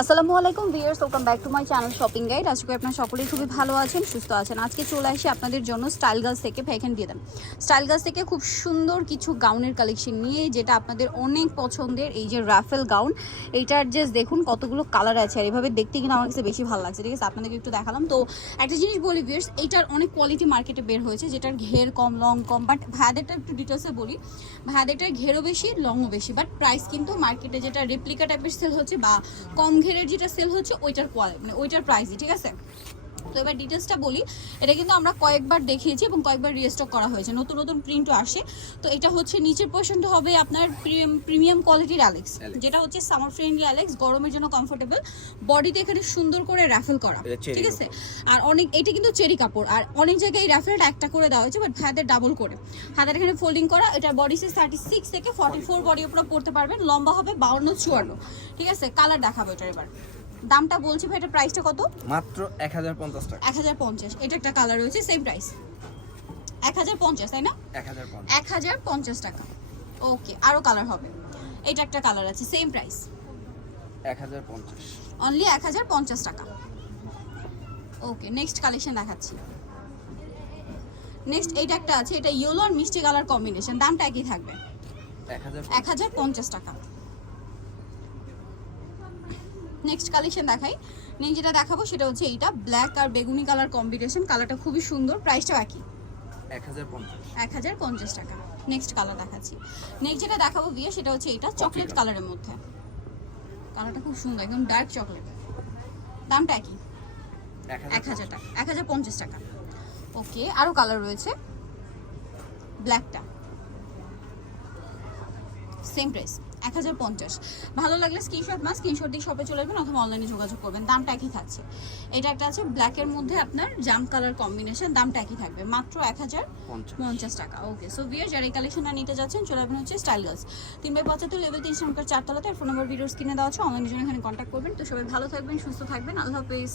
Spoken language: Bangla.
আসসালামু আলাইকুম viewers, welcome back to my channel shopping guide. আজকে আপনারা সকলেই খুবই ভালো আছেন, সুস্থ আছেন। আজকে চলে আসি আপনাদের জন্য স্টাইল গার্লস থেকে ভ্যাকেন দিয়ে দেন। স্টাইল গার্লস থেকে খুব সুন্দর কিছু গাউনের কালেকশন নিয়ে, যেটা আপনাদের অনেক পছন্দের, এই যে রাফেল গাউন, এইটার জাস্ট দেখুন কতগুলো কালার আছে। আর এভাবে দেখতে কিন্তু আমার কাছে বেশি ভালো লাগছে। ঠিক আছে, আপনাদেরকে একটু দেখালাম। তো একটা জিনিস বলি ভিউয়ার্স, এইটার অনেক কোয়ালিটি মার্কেটে বের হয়েছে, যেটার ঘের কম লং কম বাট ভাইয়াদেরটা একটু ডিটেলসে বলি। ভাইয়াদেরটার ঘেরও বেশি লংও বেশি বাট প্রাইস কিন্তু মার্কেটে যেটা রেপ্লিকা টাইপের সেল হচ্ছে বা কম ঘেরের যেটা সেল হচ্ছে ওইটার কোয়ালিটি মানে ওইটার প্রাইসই ঠিক আছে? তো এবার ডিটেলসটা বলি। এটা কিন্তু আমরা কয়েকবার দেখিয়েছি এবং কয়েকবার রিস্টক করা হয়েছে। নতুন নতুন প্রিন্টও আসে। তো এটা হচ্ছে নিচের পোর্শনটা হবে আপনার প্রিমিয়াম কোয়ালিটির অ্যালেক্স যেটা হচ্ছে সামার ফ্রেন্ডলি অ্যালেক্স গরমের জন্য কমফোর্টেবল বডিতে এখানে সুন্দর করে র্যাফেল করা। ঠিক আছে? আর অনেক এটা কিন্তু চেরি কাপড়। আর অনেক জায়গায় এই র্যাফেলটা একটা করে দেওয়া হয়েছে বাট হাতের ডাবল করে। হাতের এখানে ফোল্ডিং করা এটা বডি সাইজ থার্টি সিক্স থেকে ফর্টি ফোর বডি উপরে পড়তে পারবেন। লম্বা হবে বাউন্ন চুয়ান্ন। ঠিক আছে? কালার দেখাবো এটার এবার। দামটা বলছি ভাই এটা প্রাইসটা কত? মাত্র এক হাজার পঞ্চাশ টাকা। এক হাজার পঞ্চাশ। এটা একটা কালার রয়েছে সেম প্রাইস এক হাজার পঞ্চাশ তাই না? এক হাজার পঞ্চাশ। এক হাজার পঞ্চাশ টাকা। ওকে আরও কালার হবে। এটা একটা কালার আছে সেম প্রাইস এক হাজার পঞ্চাশ। অনলি এক হাজার পঞ্চাশ টাকা। ওকে নেক্সট কালেকশন দেখাচ্ছি। নেক্সট এইটা একটা আছে এটা ইয়েলো আর মিষ্টি কালার কম্বিনেশন দামটা একই থাকবে। এক হাজার এক হাজার পঞ্চাশ টাকা। নেক্সট কালেকশন দেখাই। নেক্সট যেটা দেখাবো সেটা হচ্ছে এইটা ব্ল্যাক আর বেগুনি কালার কম্বিনেশন কালারটা খুবই সুন্দর প্রাইসটাও একই। এক হাজার পঞ্চাশ। টাকা। নেক্সট কালার দেখাচ্ছি। নেক্সট যেটা দেখাবো বিয়ে সেটা হচ্ছে এটা চকলেট কালারের মধ্যে। কালারটা খুব সুন্দর একদম ডার্ক চকলেট দামটা একই। এক এক হাজার টাকা এক হাজার পঞ্চাশ টাকা। ওকে আরও কালার রয়েছে। ব্ল্যাকটা সেম প্রাইস এক হাজার পঞ্চাশ। ভালো লাগলে স্ক্রিনশট না স্ক্রিনশট দিয়ে শপে চলে যাবেন অথবা অনলাইনে যোগাযোগ করবেন। দামটা একই থাকছে। এটা একটা আছে ব্ল্যাকের মধ্যে আপনার জাম কালার কম্বিনেশন দামটা একই থাকবে। মাত্র এক হাজার পঞ্চাশ টাকা। ওকে সো বিয়ার যারা এই কালেকশনটা নিতে যাচ্ছেন চলে আসবেন হচ্ছে স্টাইল গার্লস তিন বাই পঁচাত্তর লেভেল তিন সংখ্যার চারতলাতে। ফোন নম্বর ভিডিওস কিনে দেওয়া আছে। অনলাইনে জন্য এখানে কন্ট্যাক্ট করবেন। তো সবাই ভালো থাকবেন সুস্থ থাকবেন। আল্লাহ হাফিজ।